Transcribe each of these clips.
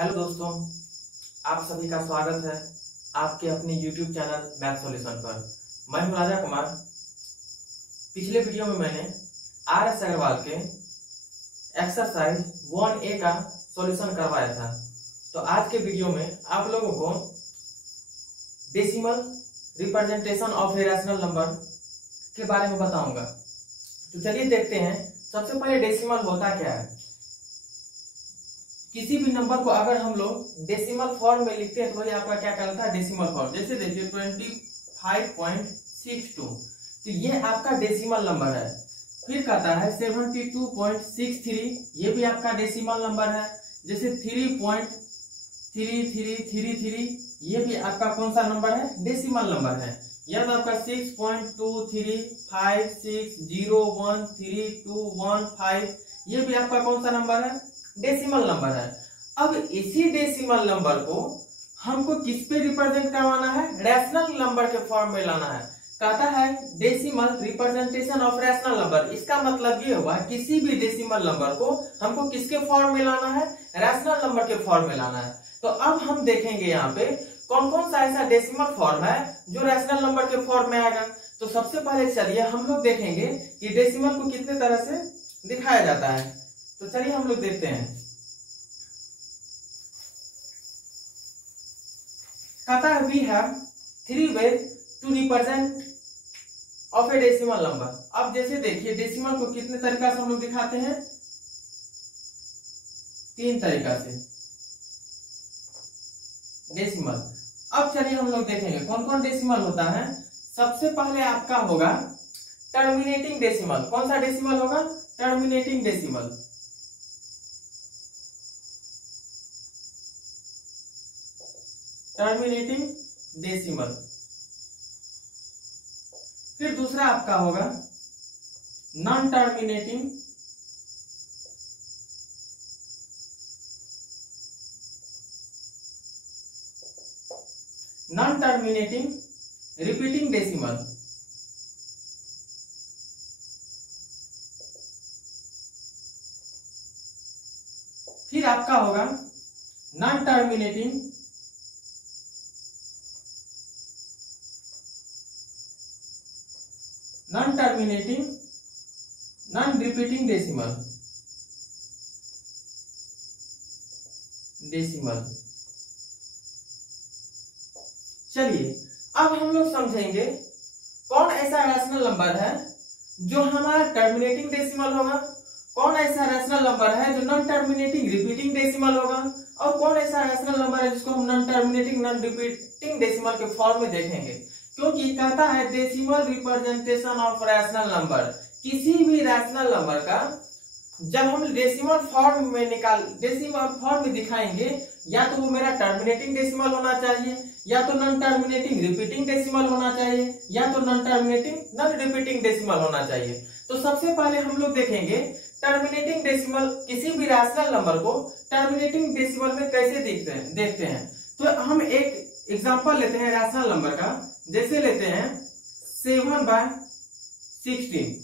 Hello दोस्तों, आप सभी का स्वागत है आपके अपने YouTube चैनल मैथ सॉल्यूशन पर। मैं हूं राजा कुमार। पिछले वीडियो में मैंने RS अग्रवाल के एक्सरसाइज 1A का सॉल्यूशन करवाया था। तो आज के वीडियो में आप लोगों को decimal representation of a rational number के बारे में बताऊंगा। तो चलिए देखते हैं। सबसे पहले डेसिमल होता क्या है। किसी भी नंबर को अगर हम लोग डेसिमल फॉर्म में लिखते हैं तो वही आपका क्या कहलाता है, डेसिमल फॉर्म। जैसे देखिए 25.62, तो ये आपका डेसिमल नंबर है। फिर कहता है 72.63, ये भी आपका डेसिमल नंबर है। जैसे 3.3333, ये भी आपका कौन सा नंबर है, डेसिमल नंबर है। यह तो आपका 6.2356013215, ये भी आपका कौन सा नंबर है, डेसिमल नंबर है। अब इसी डेसिमल नंबर को हमको किस पे रिप्रेजेंट करवाना है, रैशनल नंबर के फॉर्म में लाना है। कहता है decimal representation of rational number. इसका मतलब ये हुआ किसी भी डेसिमल नंबर को हमको किसके फॉर्म में लाना है, रैशनल नंबर के फॉर्म में लाना है। तो अब हम देखेंगे यहाँ पे कौन कौन सा ऐसा डेसिमल फॉर्म है जो रैशनल नंबर के फॉर्म में आएगा। तो सबसे पहले चलिए हम लोग देखेंगे कि डेसिमल को कितने तरह से दिखाया जाता है। तो चलिए हम लोग देखते हैं। कहता है we have 3 ways to represent of a decimal number. अब जैसे देखिए डेसिमल को कितने तरीका से हम लोग दिखाते हैं, 3 तरीका से डेसिमल। अब चलिए हम लोग देखेंगे कौन कौन डेसिमल होता है। सबसे पहले आपका होगा टर्मिनेटिंग डेसिमल। कौन सा डेसिमल होगा, टर्मिनेटिंग डेसिमल। Terminating decimal. फिर दूसरा आपका होगा नॉन टर्मिनेटिंग रिपीटिंग डेसिमल। फिर आपका होगा non terminating non repeating decimal. चलिए अब हम लोग समझेंगे कौन ऐसा रैशनल नंबर है जो हमारा टर्मिनेटिंग डेसिमल होगा, कौन ऐसा रैशनल नंबर है जो नॉन टर्मिनेटिंग रिपीटिंग डेसिमल होगा, और कौन ऐसा रैशनल नंबर है जिसको हम non terminating non repeating decimal के फॉर्म में देखेंगे। क्योंकि कहता है decimal representation of rational number. किसी भी रैशनल नंबर का जब हम डेसिमल फॉर्म में दिखाएंगे, या तो वो मेरा टर्मिनेटिंग डेसिमल होना चाहिए, या तो नॉन टर्मिनेटिंग रिपीटिंग डेसिमल होना चाहिए, या तो non terminating non repeating decimal होना चाहिए। तो सबसे पहले हम लोग देखेंगे टर्मिनेटिंग डेसिमल, किसी भी रैशनल नंबर को टर्मिनेटिंग डेसिमल में कैसे देखते हैं। तो हम एक एग्जांपल लेते हैं रैशनल नंबर का। जैसे लेते हैं 7/16।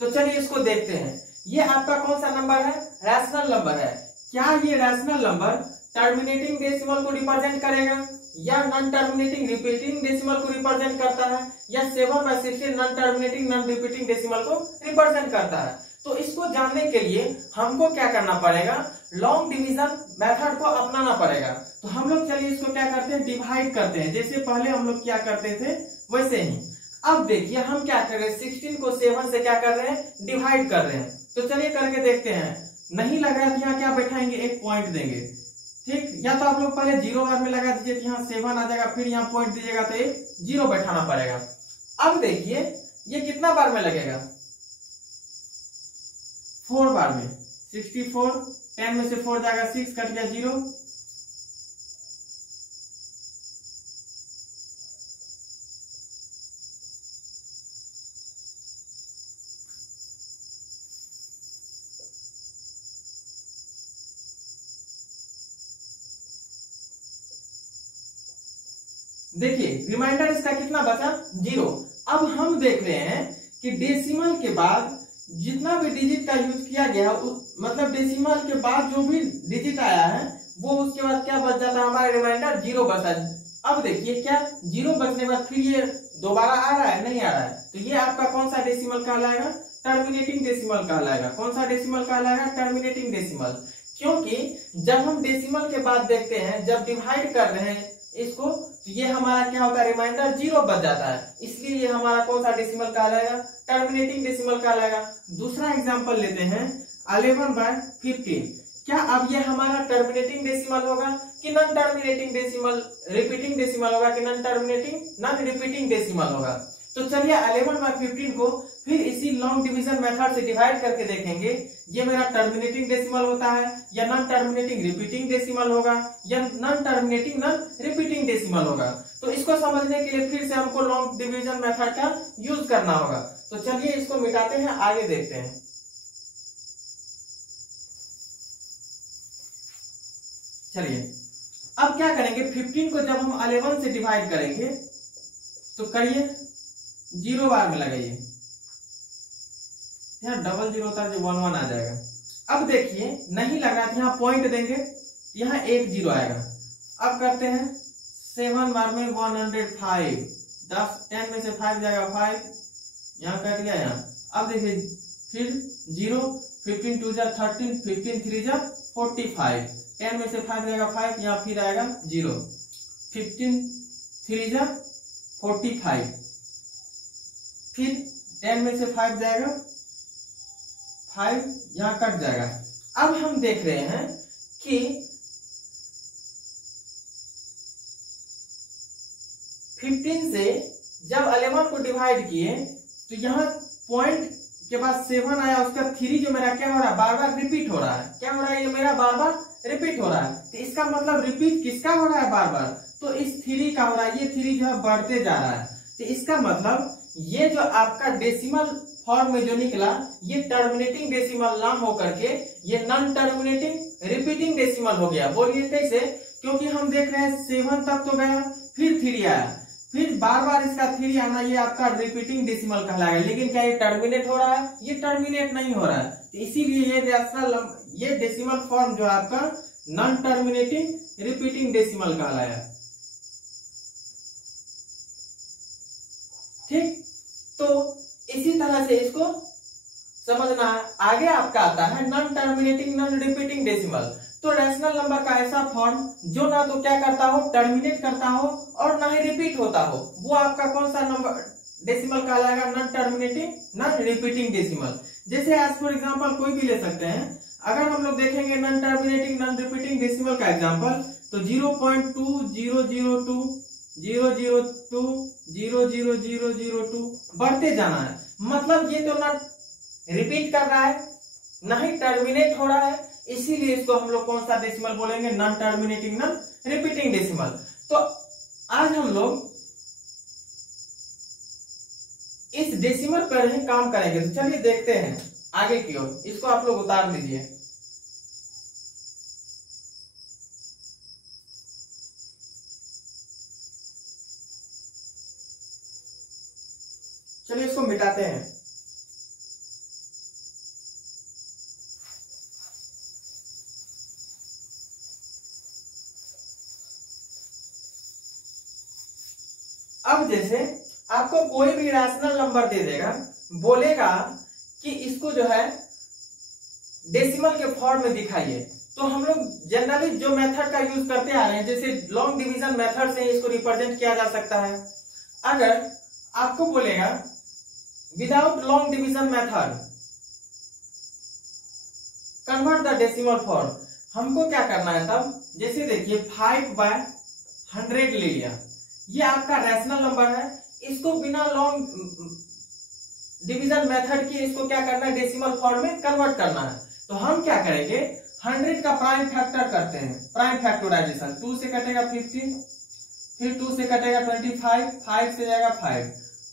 तो चलिए इसको देखते हैं। ये आपका कौन सा नंबर है, रैशनल नंबर है। क्या ये रैशनल नंबर टर्मिनेटिंग डेसिमल को रिप्रेजेंट करेगा, या नॉन टर्मिनेटिंग रिपीटिंग डेसिमल को रिप्रेजेंट करता है, या 7/16 non terminating non repeating decimal को रिप्रेजेंट करता है। तो इसको जानने के लिए हमको क्या करना पड़ेगा, लॉन्ग डिवीजन मेथड को अपनाना पड़ेगा। तो हम लोग चलिए इसको क्या करते हैं, डिवाइड करते हैं। जैसे पहले हम लोग क्या करते थे वैसे ही। अब देखिए हम क्या कर रहे हैं, 16 को 7 से क्या कर रहे हैं, डिवाइड कर रहे हैं। तो चलिए करके देखते हैं। नहीं लग रहा है तो यहाँ क्या बैठाएंगे, एक पॉइंट देंगे। ठीक, या तो आप लोग पहले 0 बार में लगा दीजिए, यहाँ 7 आ जाएगा, फिर यहाँ पॉइंट दीजिएगा तो एक 0 बैठाना पड़ेगा। अब देखिए ये कितना बार में लगेगा, 4 बार में। 64, 10 में से 4 जाएगा 6, कट गया 0। देखिए रिमाइंडर इसका कितना बचा, 0। अब हम देख रहे हैं कि डेसिमल के बाद जितना भी डिजिट का यूज किया गया, मतलब डेसिमल के बाद जो भी डिजिट आया है वो उसके बाद क्या बच जाता है हमारा रिमाइंडर 0 बचा। अब देखिए क्या 0 बचने के बाद फिर ये दोबारा आ रहा है, नहीं आ रहा है, तो ये आपका कौन सा डेसिमल कहलाएगा, टर्मिनेटिंग डेसिमल कहलाएगा। कौन सा डेसिमल कहलाएगा, टर्मिनेटिंग डेसिमल। क्योंकि जब हम डेसिमल के बाद देखते हैं, जब डिवाइड कर रहे हैं इसको, तो ये हमारा क्या होता है, रिमाइंडर 0 बच जाता है, इसलिए ये हमारा कौन सा डेसिमल कहलाएगा, टर्मिनेटिंग डेसिमल कहलाएगा। दूसरा एग्जांपल लेते हैं 11/15। क्या अब ये हमारा टर्मिनेटिंग डेसिमल होगा कि non terminating decimal, repeating decimal होगा कि non terminating, non repeating decimal होगा। तो चलिए 11/15 को फिर इसी लॉन्ग डिवीजन मेथड से डिवाइड करके देखेंगे, ये मेरा टर्मिनेटिंग डेसिमल होता है या नॉन टर्मिनेटिंग रिपीटिंग डेसिमल होगा या non terminating non repeating decimal होगा। तो इसको समझने के लिए फिर से हमको लॉन्ग डिवीजन मेथड का यूज करना होगा। तो चलिए इसको मिटाते हैं, आगे देखते हैं। चलिए अब क्या करेंगे, 15 को जब हम 11 से डिवाइड करेंगे तो करिए 0 बार में लगाइए, यहाँ 00 होता है जो 11 आ जाएगा। अब देखिए नहीं लगा तो यहाँ पॉइंट देंगे, यहाँ 1 0 आएगा। अब करते हैं 7 बार में 105, 10 में से 5 जाएगा 5, यहाँ कट गया यहाँ। अब देखिए फिर 0, 15 2 जा 13, 15 3 जा 45, 10 में से 5 जाएगा 5, यहाँ फिर आएगा 0, 15 3 जा 45, फिर 10 में से 5 जाएगा 5, यहाँ कट जाएगा। अब हम देख रहे हैं कि 15 से जब 11 को डिवाइड किए तो यहाँ पॉइंट के बाद 7 आया, उसका 3 जो मेरा क्या हो रहा है, बार बार रिपीट हो रहा है। क्या हो रहा है, ये मेरा बार बार रिपीट हो रहा है। तो इसका मतलब रिपीट किसका हो रहा है, बार बार, तो इस 3 का हो रहा है। ये 3 जो है बढ़ते जा रहा है, तो इसका मतलब ये जो आपका डेसिमल फॉर्म में जो निकला, ये टर्मिनेटिंग डेसिमल ना होकर के ये नॉन टर्मिनेटिंग रिपीटिंग डेसिमल हो गया। बोलिए कैसे, क्योंकि हम देख रहे हैं 7 तक तो गया, फिर 3 आया, फिर बार बार इसका 3 आना, ये आपका रिपीटिंग डेसिमल कहलाएगा। लेकिन क्या ये टर्मिनेट हो रहा है, ये टर्मिनेट नहीं हो रहा है, तो इसीलिए ये डेसिमल फॉर्म जो आपका नॉन टर्मिनेटिंग रिपीटिंग डेसिमल कहलाया। ठीक, तो इसी तरह से इसको समझना है। आगे आपका आता है non terminating non repeating decimal. तो रैशनल नंबर का ऐसा फॉर्म जो ना तो क्या करता हो, टर्मिनेट करता हो, और ना ही रिपीट होता हो, वो आपका कौन सा नंबर डेसिमल कहलाएगा, non terminating non repeating decimal. जैसे एज फॉर एग्जांपल कोई भी ले सकते हैं। अगर हम लोग देखेंगे non terminating non repeating decimal का एग्जांपल, तो 0.2002 002 00002 बढ़ते जाना है। मतलब ये तो ना रिपीट कर रहा है ना ही टर्मिनेट हो रहा है, इसीलिए इसको हम लोग कौन सा डेसिमल बोलेंगे, non terminating non repeating decimal. तो आज हम लोग इस डेसिमल पर ही काम करेंगे। तो चलिए देखते हैं आगे की ओर। इसको आप लोग उतार लीजिए। चलिए इसको मिटाते हैं। अब जैसे आपको कोई भी रैशनल नंबर दे देगा, बोलेगा कि इसको जो है डेसिमल के फॉर्म में दिखाइए, तो हम लोग जनरली जो मेथड का यूज करते आ रहे हैं, जैसे लॉन्ग डिवीजन मेथड से इसको रिप्रेजेंट किया जा सकता है। अगर आपको बोलेगा without long division method convert the decimal form, हमको क्या करना है तब, जैसे देखिए 5/100 ले लिया, ये आपका रैशनल नंबर है, इसको बिना लॉन्ग डिवीजन मेथड के इसको क्या करना है, डेसिमल फॉर्म में कन्वर्ट करना है। तो हम क्या करेंगे, 100 का प्राइम फैक्टर करते हैं, प्राइम फैक्टराइजेशन। 2 से कटेगा 15, फिर 2 से कटेगा 25, 5 से जाएगा 5।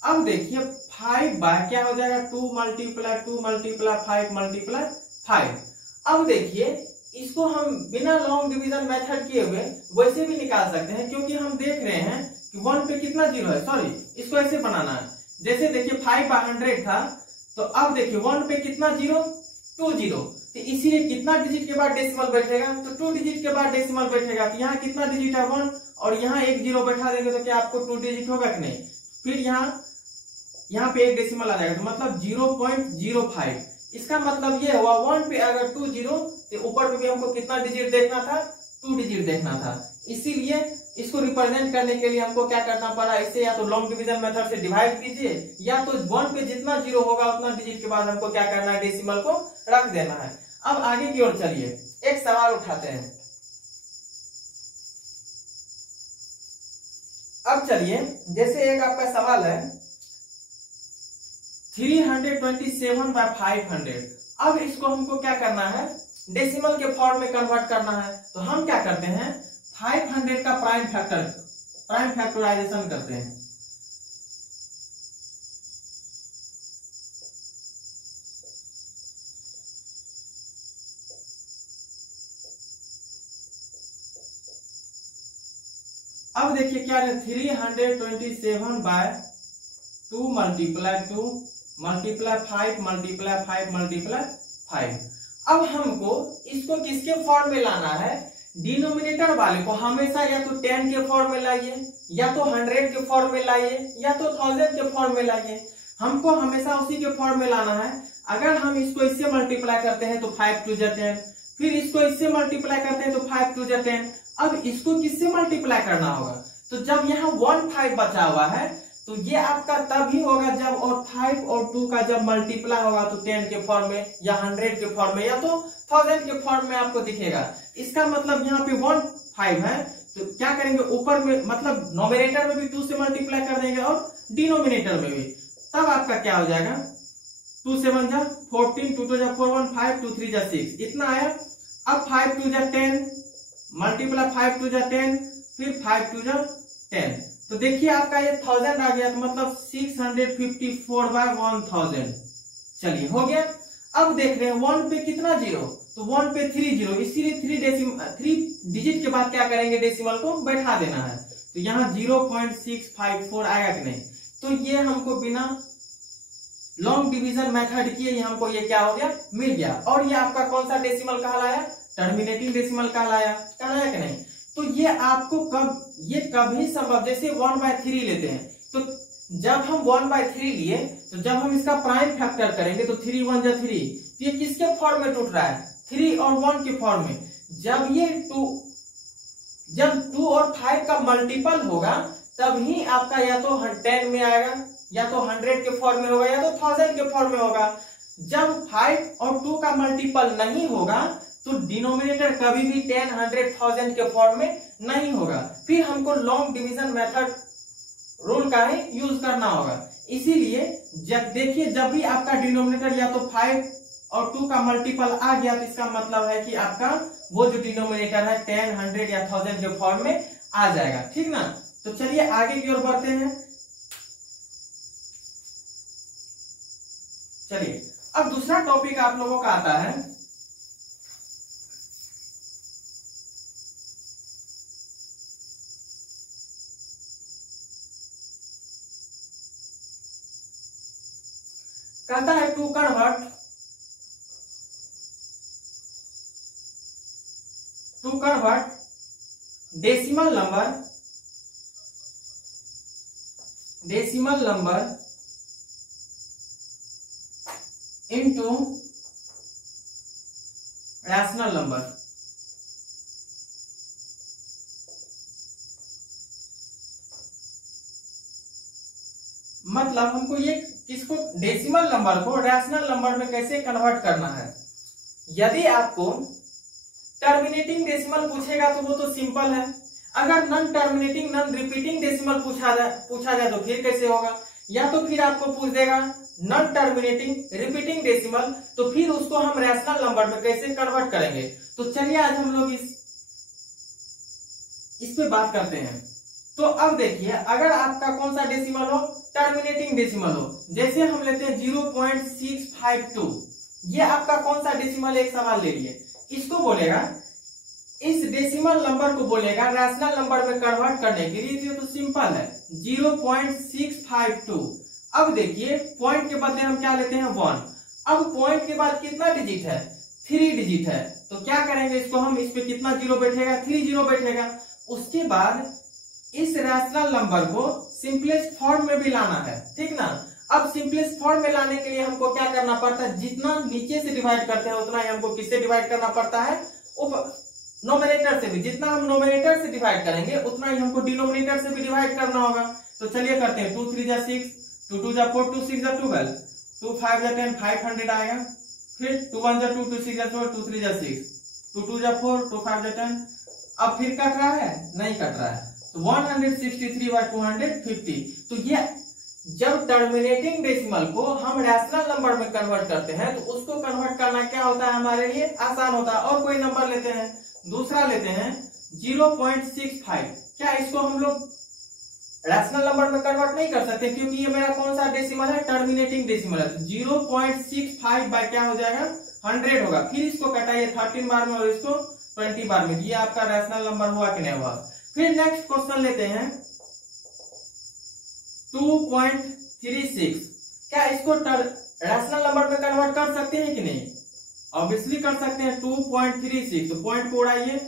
अब देखिए 5 बाय क्या हो जाएगा, 2 मल्टीप्लाई 2 मल्टीप्लाई 5 मल्टीप्लाई 5। अब देखिए इसको हम बिना लॉन्ग डिवीजन मेथड किए हुए वैसे भी निकाल सकते हैं, क्योंकि हम देख रहे हैं कि 1 पे कितना जीरो है, सॉरी इसको ऐसे बनाना है। जैसे देखिए 5/100 था, तो अब देखिए 1 पे कितना जीरो, 2 जीरो, तो इसीलिए कितना डिजिट के बाद डेसिमल बैठेगा, तो 2 डिजिट के बाद डेसिमल बैठेगा। तो यहाँ कितना डिजिट है 1, और यहाँ एक 0 बैठा देंगे तो क्या आपको 2 डिजिट होगा कि नहीं। फिर यहाँ पे एक डेसिमल आ जाएगा, तो मतलब 0.05। इसका मतलब ये हुआ 1 पे अगर 2 0, तो ऊपर पे भी हमको कितना डिजिट देखना था, 2 डिजिट देखना था। इसीलिए इसको रिप्रेजेंट करने के लिए हमको क्या करना पड़ा, इसे या तो लॉन्ग डिवीजन मेथड से डिवाइड कीजिए, या तो 1 पे जितना 0 होगा उतना डिजिट के बाद हमको क्या करना है, डेसिमल को रख देना है। अब आगे की ओर चलिए, एक सवाल उठाते हैं। अब चलिए, जैसे एक आपका सवाल है 327/500। अब इसको हमको क्या करना है, डेसिमल के फॉर्म में कन्वर्ट करना है। तो हम क्या करते हैं, 500 का प्राइम फैक्टराइजेशन करते हैं। अब देखिए क्या है, 327/2 मल्टीप्लाई 2 मल्टीप्लाई 5 मल्टीप्लाई 5 मल्टीप्लाई 5। अब हमको इसको किसके फॉर्म में लाना है, डिनोमिनेटर वाले को हमेशा या तो 10 के फॉर्म में लाइए, या तो 100 के फॉर्म में लाइए, या तो 1000 के फॉर्म में लाइए। हमको हमेशा उसी के फॉर्म में लाना है। अगर हम इसको इससे मल्टीप्लाई करते हैं तो 5 2 10, फिर इसको इससे मल्टीप्लाई करते हैं तो 5 2 10। अब इसको किससे मल्टीप्लाई करना होगा, तो जब यहाँ 1 5 बचा हुआ है तो ये आपका तभी होगा जब और 5 और 2 का जब मल्टीप्लाई होगा तो 10 के फॉर्म में, या 100 के फॉर्म में, या तो 1000 के फॉर्म में आपको दिखेगा। इसका मतलब यहाँ पे 1 5 है, तो क्या करेंगे, ऊपर में मतलब नोमिनेटर में भी 2 से मल्टीप्लाई कर देंगे और डिनोमिनेटर में भी। तब आपका क्या हो जाएगा, 2 7 जा 14, 2 2 जा 4 1 5 2 3 जा 6, इतना आया। अब 5 2 जा 10 मल्टीप्लाई 5 2 जा 10, फिर 5 2 जा 10, तो देखिए आपका ये 1000 आ गया, तो मतलब 654/1000। चलिए हो गया। अब देख रहे हैं 1 पे कितना 0, तो 1 पे 3 0, इसीलिए 3 डिजिट के बाद क्या करेंगे, डेसिमल को बैठा देना है। तो यहाँ 0.654 आएगा कि नहीं। तो ये हमको बिना लॉन्ग डिवीजन मेथड किए हमको ये क्या हो गया, मिल गया। और ये आपका कौन सा डेसिमल कहलाया, टर्मिनेटिंग डेसिमल कहलाया कि नहीं। तो ये आपको कभी संभव, जैसे 1/3 लेते हैं, तो जब हम 1/3 लिए, तो जब हम इसका प्राइम फैक्टर करेंगे तो 3 1 जा 3, तो ये किसके फॉर्म में टूट रहा है, 3 और 1 के फॉर्म में। जब 2 और 5 का मल्टीपल होगा तभी आपका या तो 10 में आएगा, या तो 100 के फॉर्म में होगा, या तो 1000 के फॉर्म में होगा। जब 5 और 2 का मल्टीपल नहीं होगा तो डिनोमिनेटर कभी भी 10 100 1000 के फॉर्म में नहीं होगा। फिर हमको लॉन्ग डिवीजन मेथड रूल का ही यूज करना होगा। इसीलिए देखिए जब भी आपका डिनोमिनेटर या तो 5 और 2 का मल्टीपल आ गया, तो इसका मतलब है कि आपका वो जो डिनोमिनेटर है 10 100 या 1000 के फॉर्म में आ जाएगा, ठीक ना। तो चलिए आगे की ओर बढ़ते हैं। चलिए अब दूसरा टॉपिक आप लोगों का आता है कहता है to convert decimal number into rational number. मतलब हमको ये किसको, डेसिमल नंबर को रैशनल नंबर में कैसे कन्वर्ट करना है। यदि आपको टर्मिनेटिंग डेसिमल पूछेगा तो वो तो सिंपल है। अगर non terminating non repeating decimal पूछा जाए तो फिर कैसे होगा, या तो फिर आपको पूछ देगा नॉन टर्मिनेटिंग रिपीटिंग डेसिमल, तो फिर उसको हम रैशनल नंबर में कैसे कन्वर्ट करेंगे। तो चलिए आज हम लोग इस पे बात करते हैं। तो अब देखिए अगर आपका कौन सा डेसिमल हो, टर्मिनेटिंग डेसिमल हो, जैसे हम लेते हैं 0.652, ये आपका कौन सा डेसिमल, एक सवाल ले लिए, इसको बोलेगा, इस डेसिमल नंबर को बोलेगा रैशनल नंबर में कन्वर्ट करने के लिए। तो सिंपल है 0.652। अब देखिए पॉइंट के बदले हम क्या लेते हैं 1। अब पॉइंट के बाद कितना डिजिट है, 3 डिजिट है, तो क्या करेंगे इसको हम, इस पे कितना जीरो बैठेगा, 3 जीरो बैठेगा। उसके बाद इस रैशनल नंबर को सिंपलेस्ट फॉर्म में भी लाना है, ठीक ना। अब सिंपलेस्ट फॉर्म में लाने के लिए हमको क्या करना पड़ता है, जितना नीचे से डिवाइड करते हैं उतना ही हमको किससे डिवाइड करना पड़ता है, नोमिनेटर से भी। जितना हम नोमिनेटर से डिवाइड करेंगे उतना ही हमको डिनोमिनेटर से भी डिवाइड करना होगा। तो चलिए करते हैं, 2 3 जा 6, 2 2 जा 4, 2 6 जा 12, 2 5 जा 10, 500 आएगा। फिर 2 1 जा 2, 2 6 जा 12, 2 3 जा 6, 2 2 जा 4, 2 5 जा 10। अब फिर कट रहा है, नहीं कट रहा है, तो 163/250। तो ये जब टर्मिनेटिंग डेसिमल को हम रैशनल नंबर में कन्वर्ट करते हैं तो उसको कन्वर्ट करना क्या होता है, हमारे लिए आसान होता है। और कोई नंबर लेते हैं, दूसरा लेते हैं 0.65। क्या इसको हम लोग रैशनल नंबर में कन्वर्ट नहीं कर सकते, क्योंकि ये मेरा कौन सा डेसिमल है, टर्मिनेटिंग डेसिमल है। 0.65 बाय क्या हो जाएगा, 100 होगा। फिर इसको कटाइए 13 बार में और इसको 20 बार में, ये आपका रैशनल नंबर हुआ कि नहीं हुआ। फिर नेक्स्ट क्वेश्चन लेते हैं 2.36। क्या इसको रैशनल नंबर में कन्वर्ट कर सकते हैं कि नहीं, ऑब्वियसली कर सकते हैं। 2.36, तो पॉइंट को उड़ाइए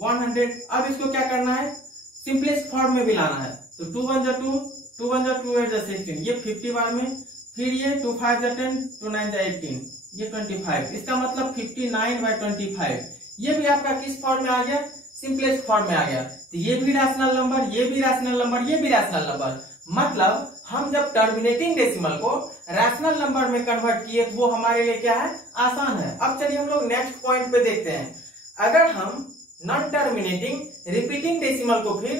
100। अब इसको क्या करना है, सिंपलेस्ट फॉर्म में भी लाना है। तो 2 1 जा 2, 2 1 जा 2 8 जा 16, ये 50 बार में। फिर ये 2 5 जा 10, 2 9 जा 18, ये 25। इसका मतलब 59/25। ये भी आपका किस फॉर्म में आ गया, सिंपलेस्ट फॉर्म में आ गया। तो ये भी रैशनल नंबर, ये भी रैशनल नंबर, ये भी रैशनल नंबर। मतलब हम जब टर्मिनेटिंग डेसिमल को रैशनल नंबर में कन्वर्ट किए तो वो हमारे लिए क्या है, आसान है। अब चलिए हम लोग नेक्स्ट पॉइंट पे देखते हैं। अगर हम नॉन टर्मिनेटिंग रिपीटिंग डेसिमल को फिर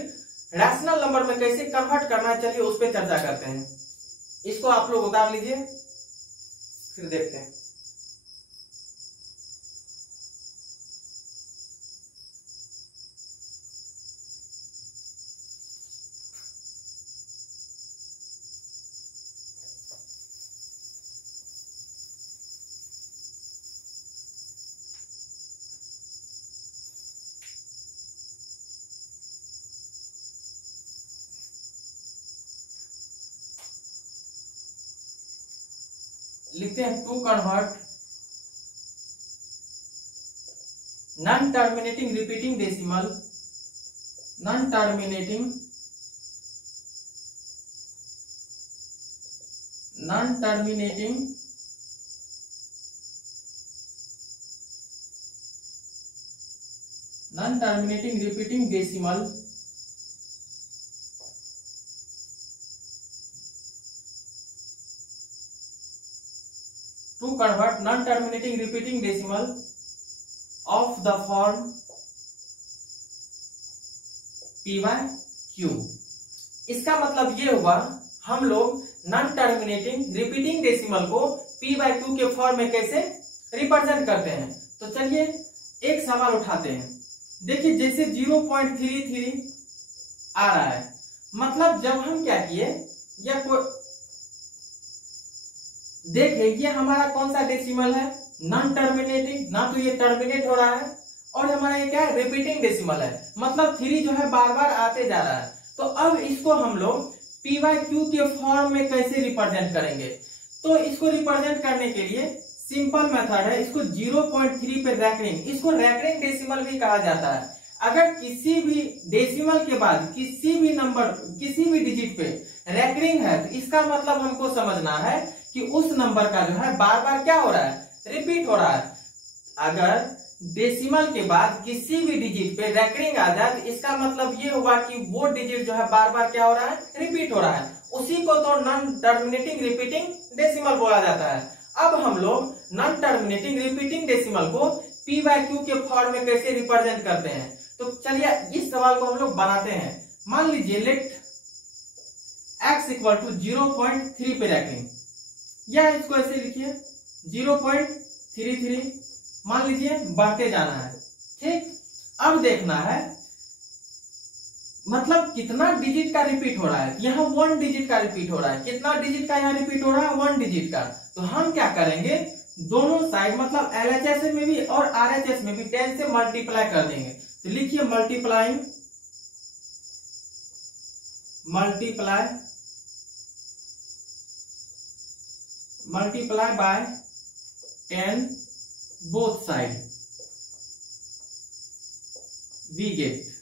रैशनल नंबर में कैसे कन्वर्ट करना है, चलिए उस पर चर्चा करते हैं। इसको आप लोग उतार लीजिए, फिर देखते हैं। लिखते हैं to convert non terminating repeating decimal, non terminating repeating decimal to convert non-terminating repeating decimal of the form p/q। इसका मतलब ये हुआ, हम लोग नॉन टर्मिनेटिंग रिपीटिंग डेसिमल को p/q के फॉर्म में कैसे रिप्रेजेंट करते हैं। तो चलिए एक सवाल उठाते हैं। देखिए जैसे 0.33 आ रहा है, मतलब जब हम क्या किए, या देखिए ये हमारा कौन सा डेसिमल है, नॉन टर्मिनेटिंग, ना तो ये टर्मिनेट हो रहा है, और हमारा ये क्या है, रिपीटिंग डेसिमल है। मतलब 3 जो है बार बार आते जा रहा है। तो अब इसको हम लोग p/q के फॉर्म में कैसे रिप्रेजेंट करेंगे। तो इसको रिप्रेजेंट करने के लिए सिंपल मेथड है, इसको 0.3 पे रैकरिंग, इसको रैकरिंग डेसिमल भी कहा जाता है। अगर किसी भी डेसिमल के बाद किसी भी नंबर, किसी भी डिजिट पे रैकरिंग है, तो इसका मतलब हमको समझना है कि उस नंबर का जो है बार बार क्या हो रहा है, रिपीट हो रहा है। अगर डेसिमल के बाद किसी भी डिजिट पे रैकरिंग आ जाए तो इसका मतलब ये हुआ कि वो डिजिट जो है बार बार क्या हो रहा है, रिपीट हो रहा है। उसी को तो नॉन टर्मिनेटिंग रिपीटिंग डेसिमल बोला जाता है। अब हम लोग नॉन टर्मिनेटिंग रिपीटिंग डेसिमल को p/q के फॉर्म में कैसे रिप्रेजेंट करते हैं। तो चलिए इस सवाल को हम लोग बनाते हैं। मान लीजिए लेट x इक्वल टू 0.3 पे रैकरिंग, या इसको ऐसे लिखिए 0.33, मान लीजिए बढ़ते जाना है, ठीक। अब देखना है मतलब कितना डिजिट का रिपीट हो रहा है। यहाँ 1 डिजिट का रिपीट हो रहा है। कितना डिजिट का यहाँ रिपीट हो रहा है, 1 डिजिट का। तो हम क्या करेंगे, दोनों साइड मतलब LHS में भी और RHS में भी 10 से मल्टीप्लाई कर देंगे। तो लिखिए multiply by 10 both side we get.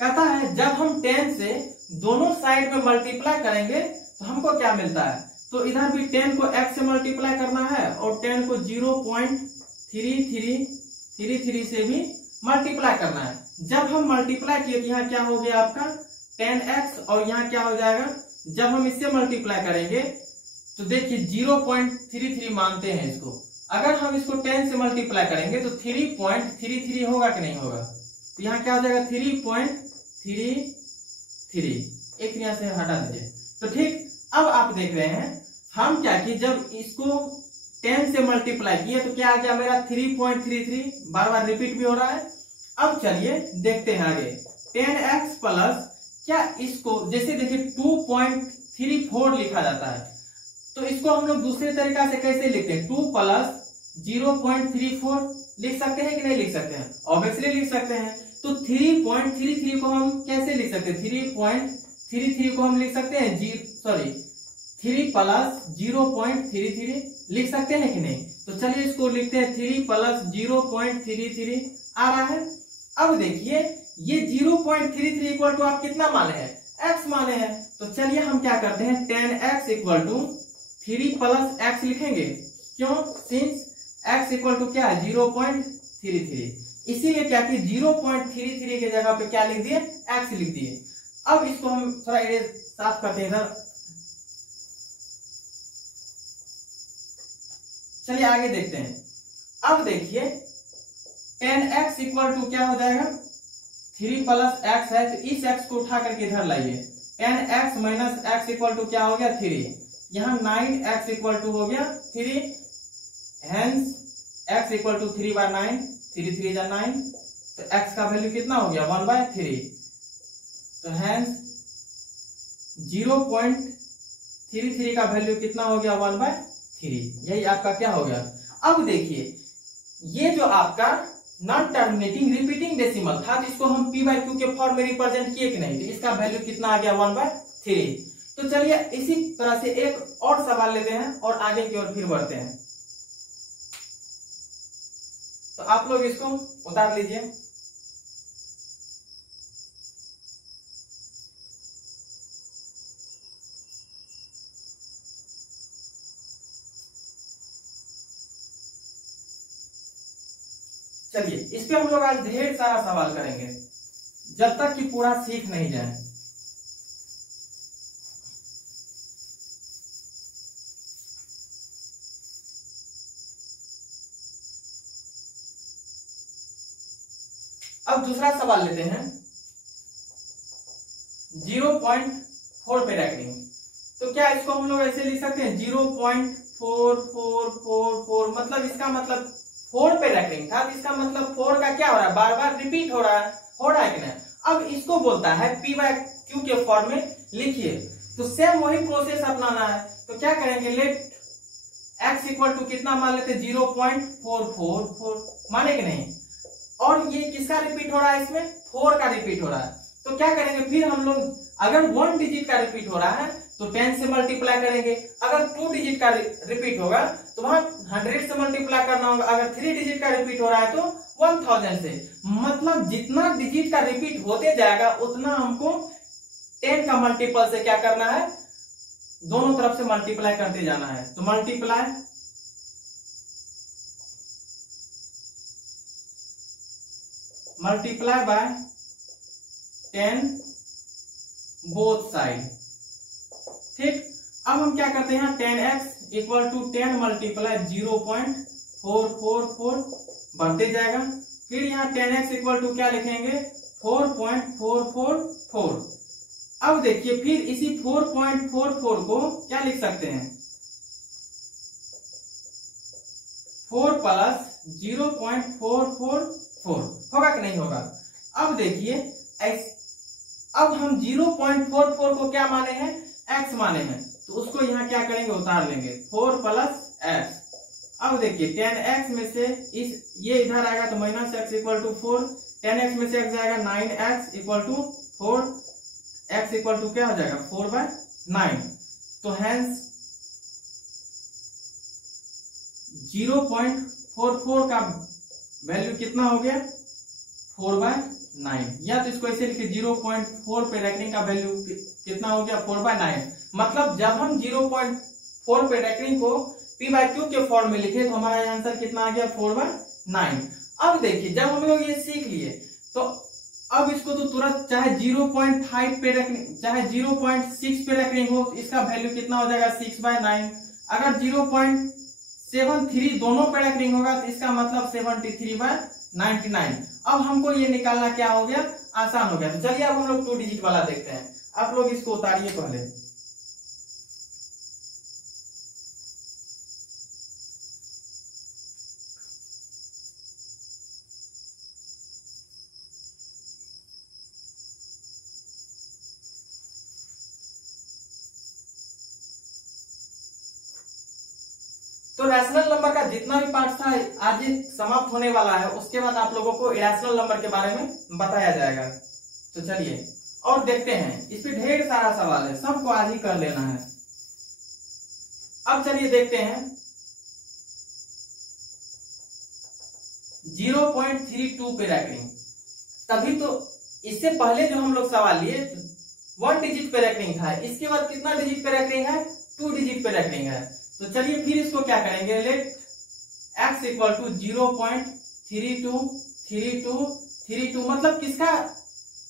कहता है जब हम 10 से दोनों साइड में मल्टीप्लाई करेंगे तो हमको क्या मिलता है, तो इधर भी 10 को x से मल्टीप्लाई करना है और 10 को 0.3333 से भी मल्टीप्लाई करना है। जब हम मल्टीप्लाई किए तो यहाँ क्या हो गया आपका 10x और यहाँ क्या हो जाएगा, जब हम इससे मल्टीप्लाई करेंगे तो देखिए 0.33 मानते हैं इसको, अगर हम इसको 10 से मल्टीप्लाई करेंगे तो 3.33 होगा कि नहीं होगा, तो यहाँ क्या हो जाएगा 3.33, एक यहाँ से हटा दीजिए। तो ठीक, अब आप देख रहे हैं हम क्या कि जब इसको 10 से मल्टीप्लाई किए तो क्या आ गया मेरा 3.33, बार बार रिपीट भी हो रहा है। अब चलिए देखते हैं आगे 10x प्लस, क्या इसको जैसे देखिए 2.34 लिखा जाता है, तो इसको हम लोग दूसरे तरीका से कैसे लिखते हैं, 2 प्लस 0.34 लिख सकते हैं कि नहीं लिख सकते हैं, ऑब्वियसली लिख सकते हैं। तो 3.33 को हम कैसे लिख सकते हैं, 3.33 को हम लिख सकते हैं 3 प्लस 0.33 लिख सकते हैं कि नहीं, तो चलिए इसको लिखते हैं 3 प्लस 0.33 आ रहा है। अब देखिए ये 0.33 इक्वल टू आप कितना माने हैं, x माने हैं, तो चलिए हम क्या करते हैं 10x equal to 3 plus x लिखेंगे, क्यों, सिंस x इक्वल टू क्या है 0.33, इसीलिए क्या कि 0.33 के जगह पे क्या लिख दिए, x लिख दिए। अब इसको हम थोड़ा इरेज साफ करते हैं इधर, चलिए आगे देखते हैं। अब देखिए 10x इक्वल टू क्या हो जाएगा, 3 प्लस x है तो इस x को उठा करके इधर लाइए, 10x minus x equal to क्या हो गया 3, यहाँ 9x इक्वल टू हो गया 3, हेंस x इक्वल टू 3/9, 3 3 जा 9, तो x का वैल्यू कितना हो गया 1/3, तो हेंस 0.33 का वैल्यू कितना हो गया 1/3, यही आपका क्या हो गया। अब देखिए ये जो आपका नॉन टर्मिनेटिंग रिपीटिंग डेसिमल था, तो इसको हम p/q के फॉर्म में रिप्रेजेंट किए कि नहीं, तो इसका वैल्यू कितना आ गया 1/3। तो चलिए इसी तरह से एक और सवाल लेते हैं और आगे की ओर फिर बढ़ते हैं। तो आप लोग इसको उतार लीजिए। चलिए इस पे हम लोग आज ढेर सारा सवाल करेंगे जब तक कि पूरा सीख नहीं जाए। अब दूसरा सवाल लेते हैं 0.4 पे रैंकिंग, तो क्या इसको हम लोग ऐसे लिख सकते हैं 0.4444, मतलब इसका मतलब 4 पे रैंकिंग था, तो इसका मतलब 4 का क्या हो रहा है, बार बार रिपीट हो रहा है कि नहीं। अब इसको बोलता है p/q के फॉर्म में लिखिए, तो सेम वही प्रोसेस अपनाना है। तो क्या करेंगे, लेट x इक्वल टू कितना मान लेते 0.444 माने कि नहीं, और ये किसका रिपीट हो रहा है, इसमें 4 का रिपीट हो रहा है। तो क्या करेंगे फिर हम लोग, अगर 1 डिजिट का रिपीट हो रहा है तो 10 से मल्टीप्लाई करेंगे, अगर 2 डिजिट का रिपीट होगा तो वहां 100 से मल्टीप्लाई करना होगा, अगर 3 डिजिट का रिपीट हो रहा है तो 1000 से, मतलब जितना डिजिट का रिपीट होते जाएगा उतना हमको 10 का मल्टीपल से क्या करना है, दोनों तरफ से मल्टीप्लाई करते जाना है। तो मल्टीप्लाई बाय 10 बोथ साइड, ठीक। अब हम क्या करते हैं 10x इक्वल टू 10 मल्टीप्लाई 0.444 बढ़ते जाएगा, फिर यहाँ 10x इक्वल टू क्या लिखेंगे 4.444। अब देखिए फिर इसी 4.44 को क्या लिख सकते हैं 4 प्लस 0.444 होगा कि नहीं होगा। अब देखिए अब हम 0.44 को क्या माने हैं, x माने हैं, तो उसको यहाँ क्या करेंगे उतार लेंगे 4 प्लस x। अब देखिए 10x में से ये इधर आएगा तो minus x equal to 4, 10x में से x जाएगा 9x equal to 4, x equal to क्या हो जाएगा 4/9, तो हेंस 4 का वैल्यू कितना हो गया 4/9, या तो इसको ऐसे लिखे 0.4 पे रेकरिंग का वैल्यू कितना हो गया 4/9। मतलब जब हम 0.4 पे रेकरिंग को P/Q के फॉर्म में लिखे तो हमारा आंसर कितना आ गया 4/9। अब देखिए जब हम लोग ये सीख लिए तो अब इसको तो तुरंत चाहे 0.5 पे रेकरिंग चाहे 0.6 पे रेकरिंग हो, इसका वैल्यू कितना हो जाएगा 6/9। अगर 0.73 दोनों पे रेकरिंग होगा तो इसका मतलब 73/99। अब हमको ये निकालना क्या हो गया आसान हो गया। तो चलिए अब हम लोग 2 डिजिट वाला देखते हैं। आप लोग इसको उतारिए पहले। तो रैशनल नंबर का जितना भी पार्ट था आज समाप्त होने वाला है, उसके बाद आप लोगों को इरेशनल नंबर के बारे में बताया जाएगा। तो चलिए और देखते हैं, इस पे ढेर सारा सवाल है, सबको आज ही कर लेना है। अब चलिए देखते हैं 0.32 पे रैकरिंग। तभी तो इससे पहले जो हम लोग सवाल लिए 1 डिजिट पे रैकरिंग था, इसके बाद कितना डिजिट पे रैकरिंग है 2 डिजिट पे रैकरिंग है। तो चलिए फिर इसको क्या करेंगे, लेट x इक्वल टू 0.323232, मतलब किसका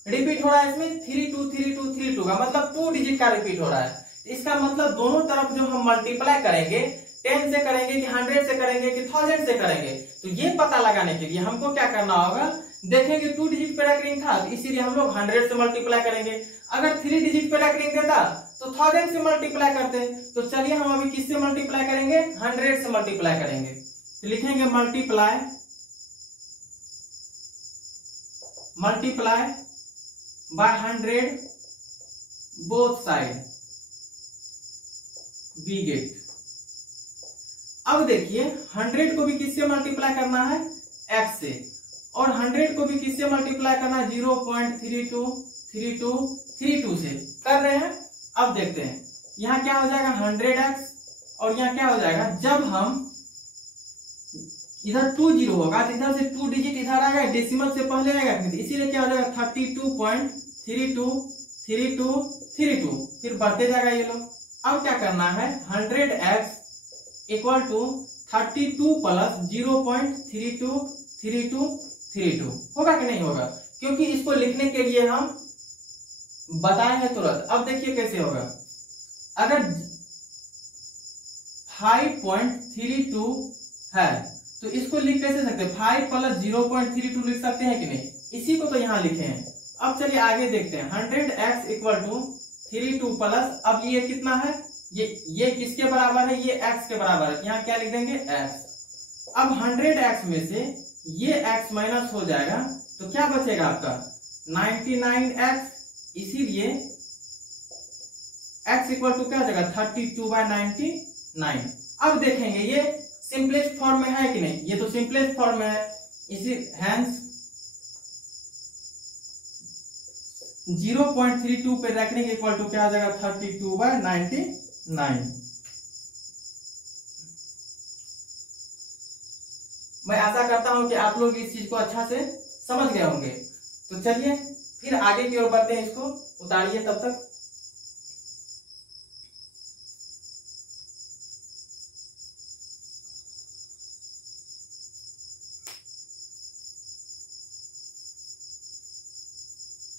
रिपीट हो रहा है इसमें 323232 का, मतलब 2 डिजिट का रिपीट हो रहा है। इसका मतलब दोनों तरफ जो हम मल्टीप्लाई करेंगे 10 से करेंगे कि 100 से करेंगे कि 1000 से करेंगे, तो ये पता लगाने के लिए हमको क्या करना होगा, देखेंगे 2 डिजिट पे रैकरिंग था तो इसीलिए हम लोग 100 से मल्टीप्लाई करेंगे। अगर 3 डिजिट पे रैकरिंग देता तो 1000 से मल्टीप्लाई करते। तो चलिए हम अभी किससे मल्टीप्लाई करेंगे 100 से मल्टीप्लाई करेंगे। तो लिखेंगे multiply by 100 both side we get. अब देखिए 100 को भी किससे मल्टीप्लाई करना है x से, और 100 को भी किससे मल्टीप्लाई करना है 0.323232 से कर रहे हैं। अब देखते हैं यहाँ क्या हो जाएगा 100x, और यहाँ क्या हो जाएगा, जब हम इधर 2 0 होगा तो इधर से 2 डिजिट इधर आएगा, डेसिमल से पहले आएगा, इसीलिए क्या हो जाएगा 32.323232, फिर बढ़ते जाएगा ये लोग। अब क्या करना है 100x इक्वल टू 32 प्लस 0.323232 होगा कि नहीं होगा, क्योंकि इसको लिखने के लिए हम बताए हैं तुरंत। अब देखिए कैसे होगा, अगर 5.32 है तो इसको लिख कैसे सकते हैं 5 प्लस 0.32 लिख सकते हैं कि नहीं, इसी को तो यहाँ लिखे हैं। अब चलिए आगे देखते हैं 100x इक्वल टू 32 प्लस, अब ये कितना है, ये किसके बराबर है, ये x के बराबर है, यहाँ क्या लिख देंगे x। अब 100x में से ये x माइनस हो जाएगा तो क्या बचेगा आपका 99x, इसीलिए x इक्वल टू क्या हो जाएगा 32/99। अब देखेंगे ये सिंपलेस्ट फॉर्म में है कि नहीं, ये तो सिंपलेस्ट फॉर्म में है, इसी हैंस 0.32 पे रखने के इक्वल टू क्या हो जाएगा 32/99। मैं आशा करता हूं कि आप लोग इस चीज को अच्छा से समझ गए होंगे। तो चलिए फिर आगे की ओर बढ़ते हैं, इसको उतारिए तब तक।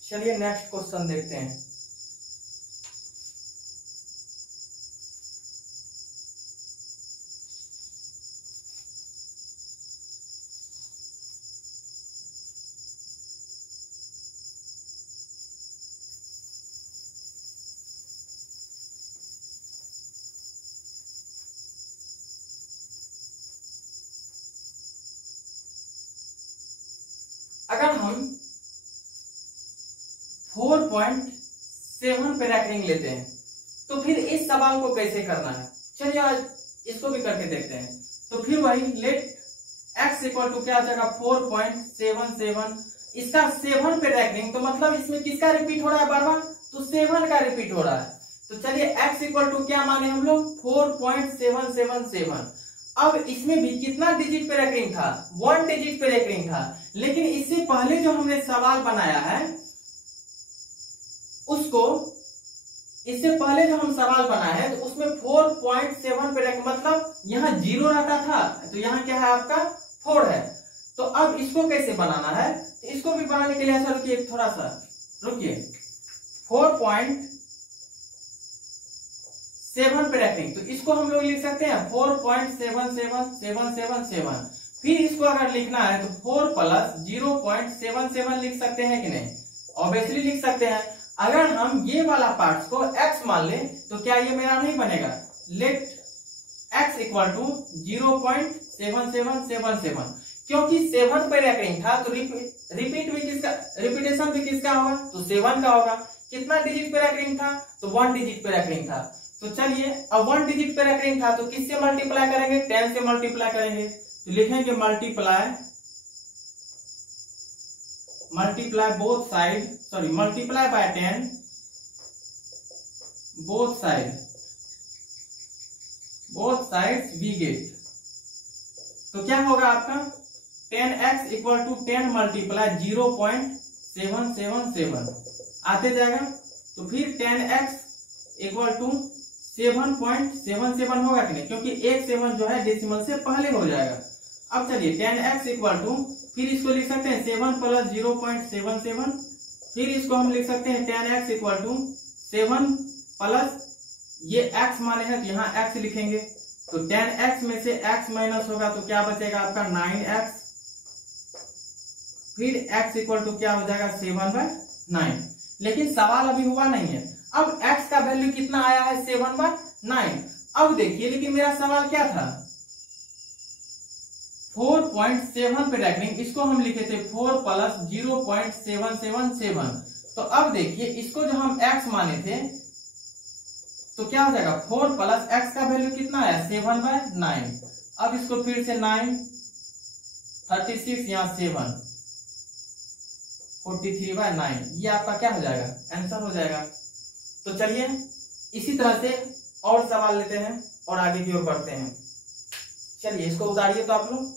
चलिए नेक्स्ट क्वेश्चन देखते हैं। अगर हम 4.7 पे रैंकिंग लेते हैं तो फिर इस सवाल को कैसे करना है, चलिए आज इसको भी करके देखते हैं। तो फिर वही लेट x इक्वल टू क्या आ जाएगा 4.77, इसका 7 पे रैंकिंग, तो मतलब इसमें किसका रिपीट हो रहा है बार बार, तो 7 का रिपीट हो रहा है। तो चलिए x इक्वल टू क्या माने हम लोग 4.777, अब इसमें भी कितना डिजिट पे रेकरिंग था, 1 डिजिट पे रेकरिंग था। लेकिन इससे पहले जो हमने सवाल बनाया है उसको, इससे पहले जो हम सवाल बनाए हैं तो उसमें 4.7 पे रेकरिंग, मतलब यहाँ 0 रहता था तो यहाँ क्या है आपका 4 है। तो अब इसको कैसे बनाना है, तो इसको भी बनाने के लिए ऐसा रुकिए, थोड़ा सा रुकिए, 4.7 पे रेकरिंग, तो इसको हम लोग लिख सकते हैं 4.77777। फिर इसको अगर लिखना है तो 4 + 0.77 लिख सकते हैं कि नहीं, ऑब्वियसली लिख सकते हैं। अगर हम ये वाला पार्ट को x मान लें तो क्या ये मेरा नहीं बनेगा, लेट x = 0.7777, क्योंकि 7 पे रेकरिंग था तो रिपीटेशन भी किसका होगा, तो 7 का होगा। कितना डिजिट पे रेकरिंग था, तो 1 डिजिट पे रेकरिंग था। तो चलिए अब 1 डिजिट पे रेकरिंग था तो किससे मल्टीप्लाई करेंगे, 10 से मल्टीप्लाई करेंगे। तो लिखेंगे multiply both side, sorry multiply by 10 both sides we get. तो क्या होगा आपका 10x = 10 × 0.777 आते जाएगा। तो फिर 10x = 7.77 होगा कि नहीं, क्योंकि एक 7 जो है डेसिमल से पहले हो जाएगा। अब चलिए 10x = फिर इसको लिख सकते हैं 7 + 0.77, फिर इसको हम लिख सकते हैं 10x = 7 प्लस ये x माने हैं तो यहाँ x लिखेंगे। तो 10x में से x माइनस होगा तो क्या बचेगा आपका 9x, फिर x = क्या हो जाएगा 7/9। लेकिन सवाल अभी हुआ नहीं है, अब x का वैल्यू कितना आया है 7/9। अब देखिए लेकिन मेरा सवाल क्या था 4.7 पे रेकरिंग, इसको हम लिखे थे 4 + 0.777। तो अब देखिए इसको जो हम x माने थे तो क्या हो जाएगा 4 + x का वैल्यू कितना आया 7/9। अब इसको फिर से 9 36 यहाँ 7 43/9, ये आपका क्या हो जाएगा आंसर हो जाएगा। तो चलिए इसी तरह से और सवाल लेते हैं और आगे की ओर बढ़ते हैं। चलिए इसको उतारिए तो आप लोग।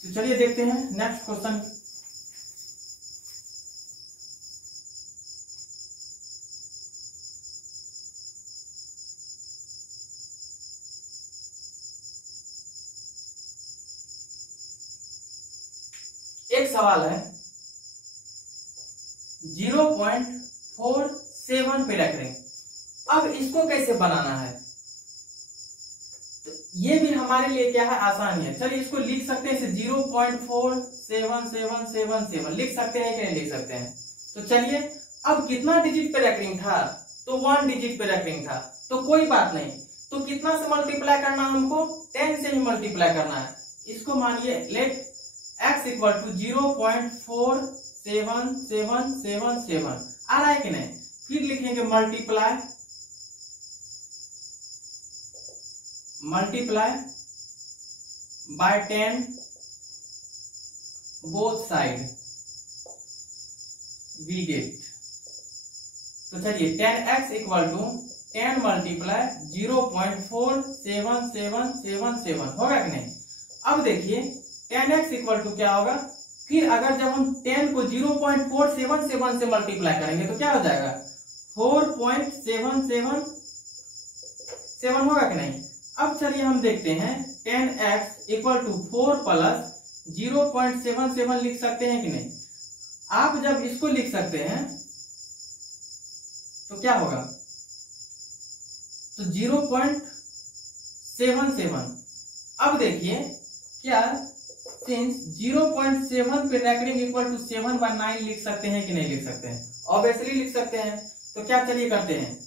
तो चलिए देखते हैं नेक्स्ट क्वेश्चन। एक सवाल है 0.47 पे रेकरिंग, अब इसको कैसे बनाना है, तो ये भी हमारे लिए क्या है आसान है। चलिए इसको लिख सकते हैं 0.477777 लिख सकते हैं कि नहीं लिख सकते हैं। तो चलिए अब कितना डिजिट पे रेकरिंग था, तो 1 डिजिट पे रेकरिंग था, तो कोई बात नहीं, तो कितना से मल्टीप्लाई करना हमको 10 से ही मल्टीप्लाई करना है। इसको मानिए लेट x = 0.4777 आ रहा है कि नहीं। फिर लिखेंगे multiply by 10 both side we get. तो चलिए 10x = 10 × 0.47777 होगा कि नहीं। अब देखिए 10x = क्या होगा, फिर अगर जब हम 10 को 0.477 से मल्टीप्लाई करेंगे तो क्या हो जाएगा 4.777 होगा कि नहीं। अब चलिए हम देखते हैं 10x = 4 + 0.77 लिख सकते हैं कि नहीं। आप जब इसको लिख सकते हैं तो क्या होगा, तो 0.77। अब देखिए क्या सिंस 0.7 पे रेकरिंग = 7/9 लिख सकते हैं कि नहीं लिख सकते हैं, ऑब्वियसली लिख सकते हैं। तो क्या चलिए करते हैं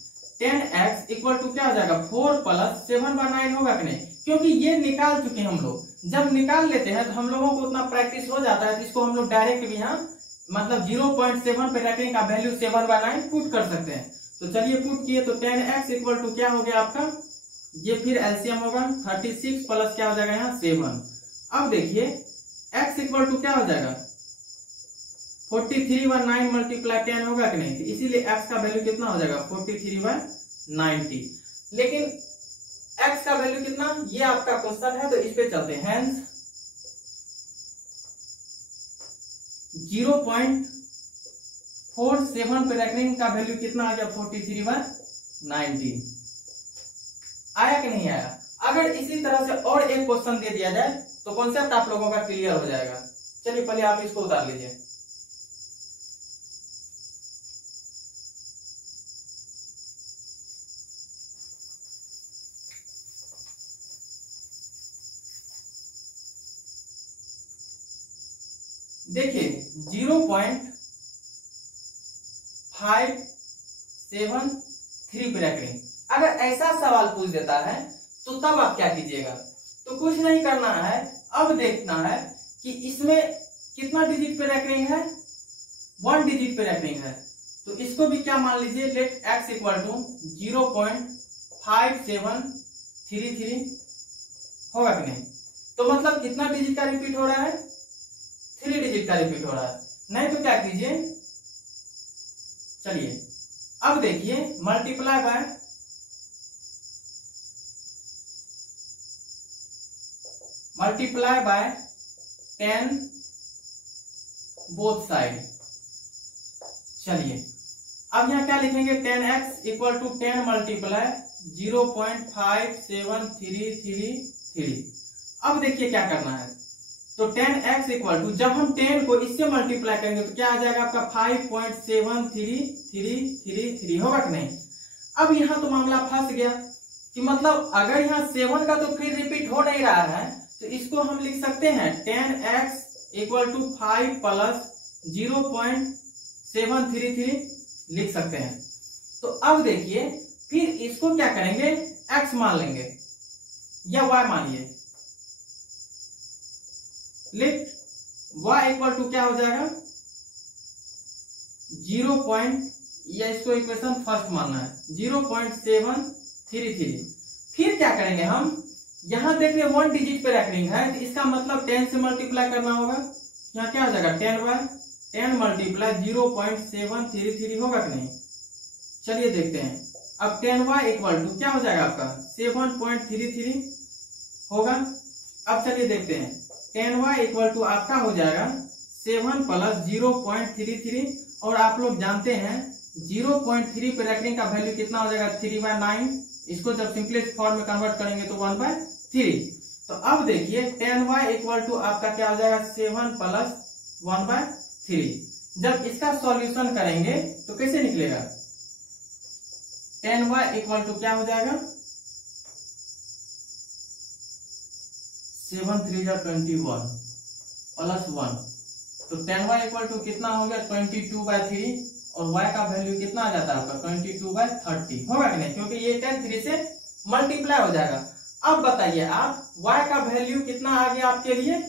10x = क्या हो जाएगा 4 + 7/9 होगा कि नहीं, क्योंकि ये निकाल चुके हैं हम लोग। जब निकाल लेते हैं तो हम लोगों को उतना प्रैक्टिस हो जाता है तो इसको हम लोग डायरेक्ट भी यहाँ मतलब 0.7 पे रेकरिंग का वैल्यू 7/9 पुट कर सकते हैं। तो चलिए पुट किए तो 10x = क्या हो गया आपका, ये फिर एलसीएम होगा 36 प्लस क्या हो जाएगा यहाँ 7। अब देखिए x = क्या हो जाएगा 43/9 मल्टीप्लाई 10 होगा कि नहीं, इसीलिए x का वैल्यू कितना हो जाएगा 43/90। लेकिन x का वैल्यू कितना, ये आपका क्वेश्चन है तो इस पे चलते हैं। हेंस 0.47 पे रैंकिंग का वैल्यू कितना आ गया 43/90। आया कि नहीं आया। अगर इसी तरह से और एक क्वेश्चन दे दिया जाए तो कॉन्सेप्ट आप लोगों का क्लियर हो जाएगा। चलिए पहले आप इसको उतार लीजिए। देखिए 0.573 ब्रैकेट, अगर ऐसा सवाल पूछ देता है तो तब आप क्या कीजिएगा, तो कुछ नहीं करना है। अब देखना है कि इसमें कितना डिजिट पे रैंकिंग है, 1 डिजिट पे रैंकिंग है, तो इसको भी क्या मान लीजिए, लेट x इक्वल टू 0.5733 होगा कि नहीं। तो मतलब कितना डिजिट का रिपीट हो रहा है, 3 डिजिट का रिपीट हो रहा है। नहीं तो क्या कीजिए, चलिए अब देखिए multiply by multiply by 10 both side. चलिए अब यहां क्या लिखेंगे, 10x इक्वल टू 10 मल्टीप्लाई 0.5733। अब देखिए क्या करना है, तो 10x इक्वल टू, जब हम 10 को इससे मल्टीप्लाई करेंगे तो क्या आ जाएगा आपका 5.7333 होगा कि नहीं। अब यहां तो मामला फंस गया कि मतलब अगर यहाँ 7 का तो फिर रिपीट हो नहीं रहा है, तो इसको हम लिख सकते हैं 10x इक्वल टू 5 प्लस 0.733 लिख सकते हैं। तो अब देखिए फिर इसको क्या करेंगे, x मान लेंगे या y मानिए, लेट y इक्वल टू क्या हो जाएगा 0. या इसको इक्वेशन फर्स्ट मानना है 0.733। फिर क्या करेंगे हम, यहां देख रहे 1 डिजिट पे रैंकिंग है, तो इसका मतलब 10 से मल्टीप्लाई करना होगा। यहाँ क्या हो जाएगा 10 मल्टीप्लाई 0.733 होगा कि नहीं। चलिए देखते हैं, अब 10y इक्वल टू क्या हो जाएगा आपका 7.33 होगा। अब चलिए देखते हैं, 10y इक्वल टू आपका हो जाएगा 7 प्लस 0.33, और आप लोग जानते हैं 0.3 पे रैंकिंग का वैल्यू कितना हो जाएगा 3/9। इसको जब सिंपलेस्ट फॉर्म में कन्वर्ट करेंगे तो 1/3। तो अब देखिए 10y इक्वल टू आपका क्या हो जाएगा 7 प्लस 1/3। जब इसका सॉल्यूशन करेंगे तो कैसे निकलेगा, 10y इक्वल टू क्या हो जाएगा 7 3 21 प्लस 1, तो 10y इक्वल टू कितना हो गया 22/3, और y का वैल्यू कितना आ जाता है आपका 22/30 होगा कि नहीं, क्योंकि ये 10 3 से मल्टीप्लाई हो जाएगा। अब बताइए आप y का वैल्यू कितना आ गया आपके लिए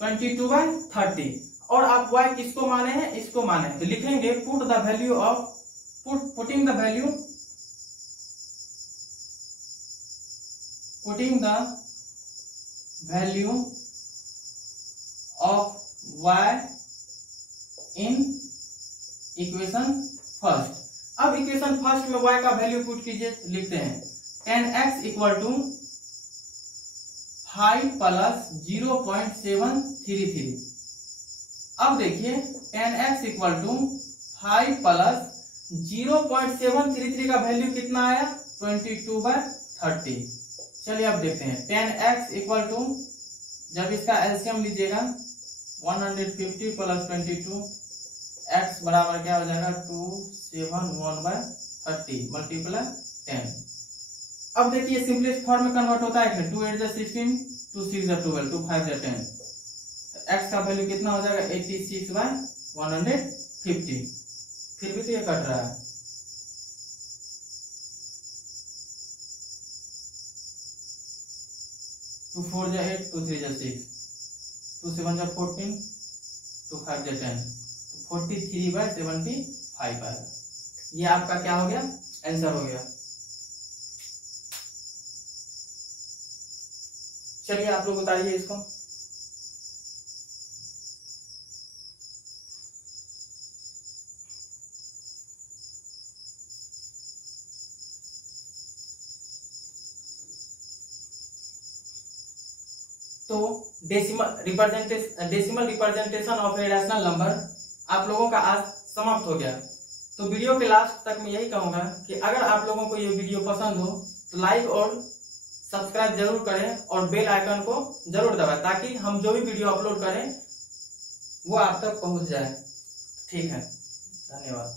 22/30, और आप y किसको माने हैं, इसको माने हैं, तो लिखेंगे putting the value of y in equation first. अब इक्वेशन फर्स्ट में y का वैल्यू पुट कीजिए, लिखते हैं 10x इक्वल टू 5 प्लस 0.733। अब देखिए 10x इक्वल टू 5 प्लस 0.733 का वैल्यू कितना आया 22/30। चलिए अब देखते हैं 10x इक्वल टू, जब इसका एलसीएम लीजिएगा 150 प्लस 22, x बराबर क्या हो जाएगा 271/30 मल्टीप्लाई 10। अब देखिए सिंपलेस्ट फॉर्म में कन्वर्ट होता है, 2 8 16, 2 6 12, 2 5 10, x का वैल्यू कितना हो जाएगा 86/150। फिर भी तो ये कट रहा है, टू 4 8, 2 3 6, 2 7 14, 2 5 10, 43/75 आएगा। ये आपका क्या हो गया, आंसर हो गया। चलिए आप लोग उतारिए इसको। तो decimal representation of a rational number आप लोगों का आज समाप्त हो गया। तो वीडियो के लास्ट तक मैं यही कहूंगा कि अगर आप लोगों को ये वीडियो पसंद हो तो लाइक और सब्सक्राइब जरूर करें और बेल आइकन को जरूर दबाएं ताकि हम जो भी वीडियो अपलोड करें वो आप तक पहुंच जाए। ठीक है, धन्यवाद।